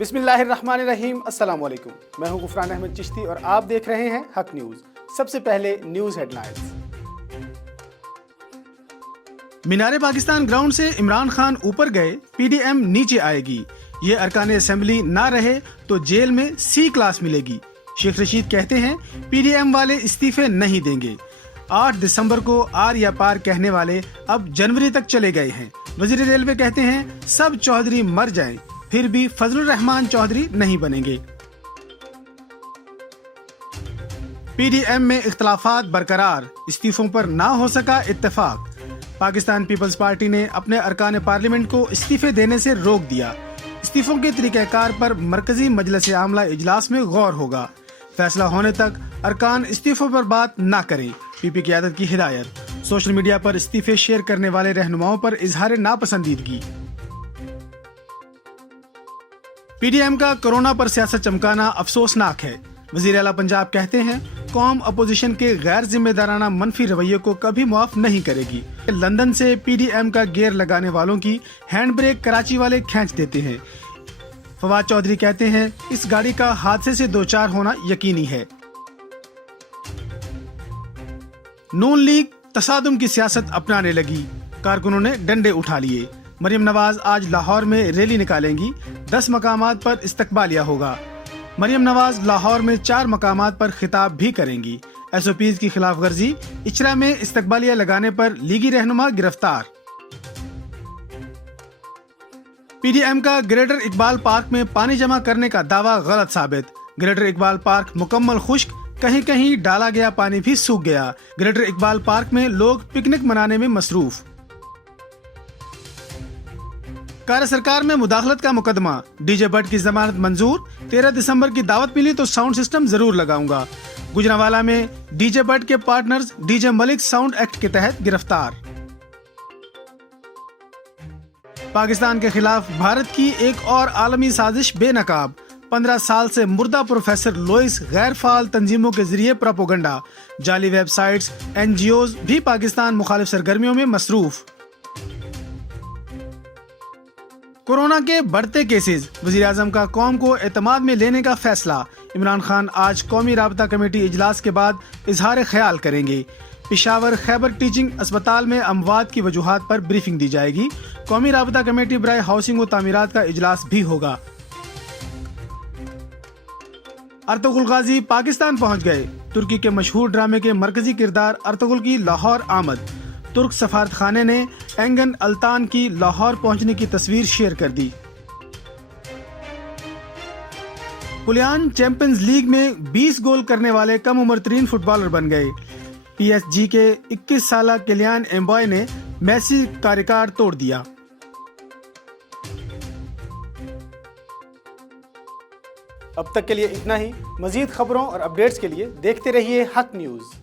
بسم اللہ الرحمن الرحیم، السلام علیکم۔ میں ہوں غفران احمد چشتی اور آپ دیکھ رہے ہیں حق نیوز۔ سب سے پہلے نیوز ہیڈ لائنز۔ مینار پاکستان گراؤنڈ سے عمران خان اوپر گئے، پی ڈی ایم نیچے آئے گی۔ یہ ارکان اسمبلی نہ رہے تو جیل میں سی کلاس ملے گی۔ شیخ رشید کہتے ہیں پی ڈی ایم والے استعفے نہیں دیں گے۔ 8 دسمبر کو آر یا پار کہنے والے اب جنوری تک چلے گئے ہیں۔ وزیر ریلوے کہتے ہیں سب چودھری مر جائیں پھر بھی فضل الرحمان چودھری نہیں بنیں گے۔ پی ڈی ایم میں اختلافات برقرار، استعفوں پر نہ ہو سکا اتفاق۔ پاکستان پیپلز پارٹی نے اپنے ارکان پارلیمنٹ کو استعفے دینے سے روک دیا۔ استعفوں کے طریقہ کار پر مرکزی مجلس عاملہ اجلاس میں غور ہوگا۔ فیصلہ ہونے تک ارکان استعفوں پر بات نہ کریں، پی پی قیادت کی ہدایت۔ سوشل میڈیا پر استعفے شیئر کرنے والے رہنماؤں پر اظہار ناپسندیدگی۔ پی ڈی ایم کا کرونا پر سیاست چمکانا افسوسناک ہے۔ وزیر اعلیٰ پنجاب کہتے ہیں قوم اپوزیشن کے غیر ذمہ دارانہ منفی رویے کو کبھی معاف نہیں کرے گی۔ لندن سے پی ڈی ایم کا گیئر لگانے والوں کی ہینڈ بریک کراچی والے کھینچ دیتے ہیں۔ فواد چودھری کہتے ہیں اس گاڑی کا حادثے سے دوچار ہونا یقینی ہے۔ نون لیگ تصادم کی سیاست اپنانے لگی، کارکنوں نے ڈنڈے اٹھا لیے۔ مریم نواز آج لاہور میں ریلی نکالیں گی، 10 مقامات پر استقبالیہ ہوگا۔ مریم نواز لاہور میں 4 مقامات پر خطاب بھی کریں گی۔ ایس او پیز کی خلاف ورزی، اچرا میں استقبالیہ لگانے پر لیگی رہنما گرفتار۔ پی ڈی ایم کا گریٹر اقبال پارک میں پانی جمع کرنے کا دعویٰ غلط ثابت۔ گریٹر اقبال پارک مکمل خشک، کہیں کہیں ڈالا گیا پانی بھی سوکھ گیا۔ گریٹر اقبال پارک میں لوگ پکنک منانے میں مصروف۔ کار سرکار میں مداخلت کا مقدمہ، ڈی جے بٹ کی ضمانت منظور۔ 13 دسمبر کی دعوت ملی تو ساؤنڈ سسٹم ضرور لگاؤں گا۔ گجرانوالہ میں ڈی جے بٹ کے پارٹنرز ڈی جے ملک ساؤنڈ ایکٹ کے تحت گرفتار۔ پاکستان کے خلاف بھارت کی ایک اور عالمی سازش بے نقاب، 15 سال سے مردہ پروفیسر لوئس غیر فعال تنظیموں کے ذریعے پروپیگنڈا، جعلی web sites, N G Os بھی پاکستان مخالف سرگرمیوں میں مصروف۔ کورونا کے بڑھتے کیسز، وزیر اعظم کا قوم کو اعتماد میں لینے کا فیصلہ۔ عمران خان آج قومی رابطہ کمیٹی اجلاس کے بعد اظہار خیال کریں گے۔ پشاور خیبر ٹیچنگ اسپتال میں اموات کی وجوہات پر بریفنگ دی جائے گی۔ قومی رابطہ کمیٹی برائے ہاؤسنگ و تعمیرات کا اجلاس بھی ہوگا۔ ارطغرل غازی پاکستان پہنچ گئے، ترکی کے مشہور ڈرامے کے مرکزی کردار ارطغرل کی لاہور آمد۔ ترک سفارت خانے نے اینگن التان کی لاہور پہنچنے کی تصویر شیئر کر دی۔ پولیان چیمپئنز لیگ میں 20 گول کرنے والے کم عمر ترین فٹ بالر بن گئے۔ پی ایس جی کے 21 سالہ کیلیان ایمبوائے نے میسی کا ریکارڈ توڑ دیا۔ اب تک کے لیے اتنا ہی۔ مزید خبروں اور اپڈیٹس کے لیے دیکھتے رہیے حق نیوز۔